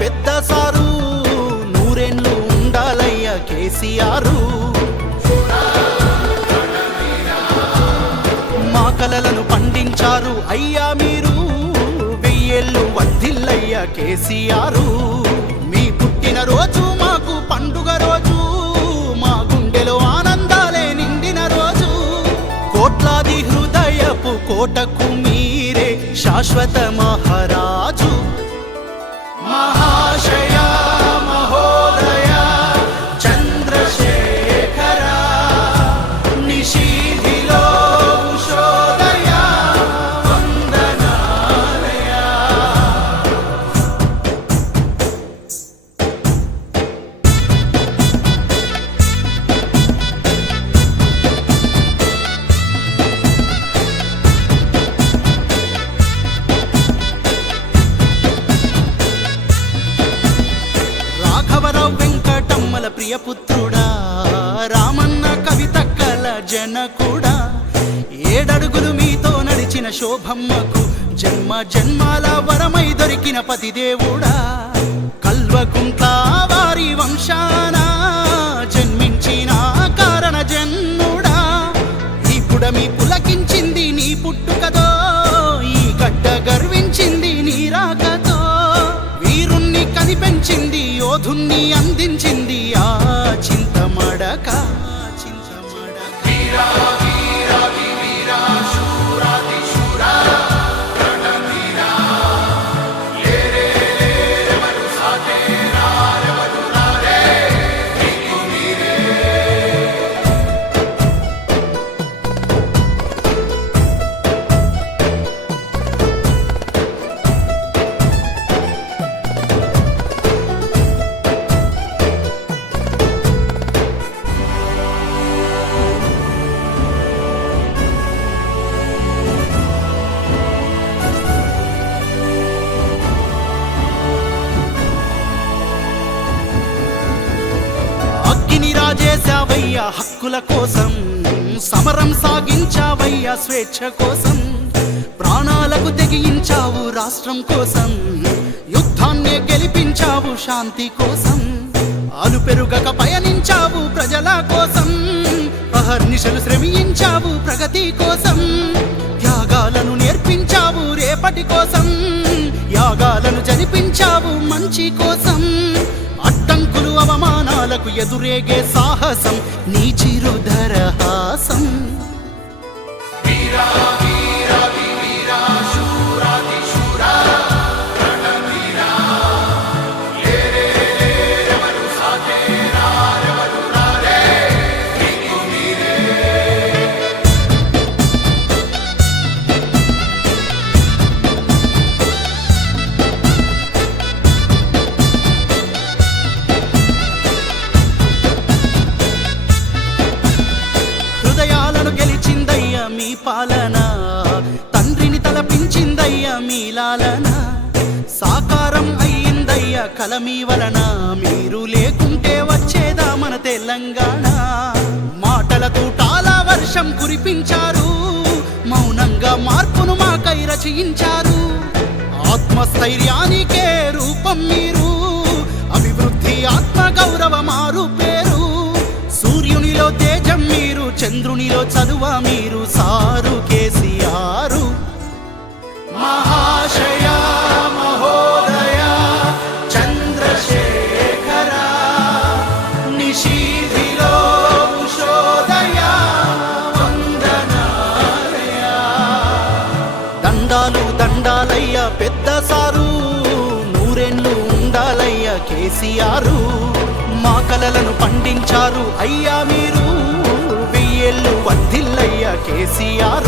పెద్ద సారు. నూరేండ్లు ఉండాలయ్యా కేసీఆర్. మా కలలను పండించారు అయ్యా మీరు. వెయ్యేళ్ళు వర్ధిల్లయ్యా కేసీఆర్. మీ పుట్టిన రోజు మాకు పండుగ రోజు. మా గుండెలో ఆనందాలే నిండిన రోజు. కోట్లాది హృదయపు కోటకు మీరే శాశ్వత మహారాజు. మహాశయ ప్రియపుత్రుడా రామన్న కవితక్కల జనకుడా ఏడడుగులు మీతో నడిచిన శోభమ్మకు జన్మ జన్మాల వరమై దొరికిన పతిదేవుడా కల్వకుంట వారి వంశాన జన్మించిన కారణ జన్ముడా ఈ పుడమి పులకించింది నీ పుట్టుకతో ఈ గడ్డ గర్వించింది నీ రాకతో. వీరుణ్ణి కనిపెంచింది యోధుణ్ణి అందించింది ఆ చింతమడక చింతమడక. రాజేశావయ్యా హక్కుల కోసం సమరం సాగించావయ్యా స్వేచ్ఛ కోసం ప్రాణాలకు తెగించావు రాష్ట్రం కోసం యుద్ధాన్నే గెలిపించావు శాంతి కోసం అలు పెరుగక పయనించావు ప్రజల కోసం అహర్నిశలు శ్రమించావు ప్రగతి కోసం త్యాగాలను నేర్పించావు రేపటి కోసం యాగాలను జరిపించావు మంచి కోసం అవమానాలకు ఎదురేగే సాహసం నీ చిరుధరహాసం పరిపాలన? పాలన తండ్రిని తలపించిందయ్య మీలాలన? సాకారం అయ్యిందయ్య కల మీ వలన? మీరు లేకుంటే వచ్చేదా మన తెలంగాణ? మాటల తూటాల వర్షం కురిపించారు. మౌనంగా మార్పును మాకై రచయించారు ఆత్మస్థైర్యానికే రూపం మీరు. అభివృద్ధి ఆత్మ గౌరవ మారు చంద్రునిలో చదువ మీరు సారు కేసీఆరు. మహాశయ మహోదయ చంద్రశేఖర వందనాలయ. దండాలు దండాలయ్య పెద్ద సారు నూరేండ్లు ఉండాలయ్య కేసీఆర్. మా కలలను పండించారు అయ్యా మీరు. వెయ్యేళ్ళు వర్ధిల్లయ్య కేసీఆర్.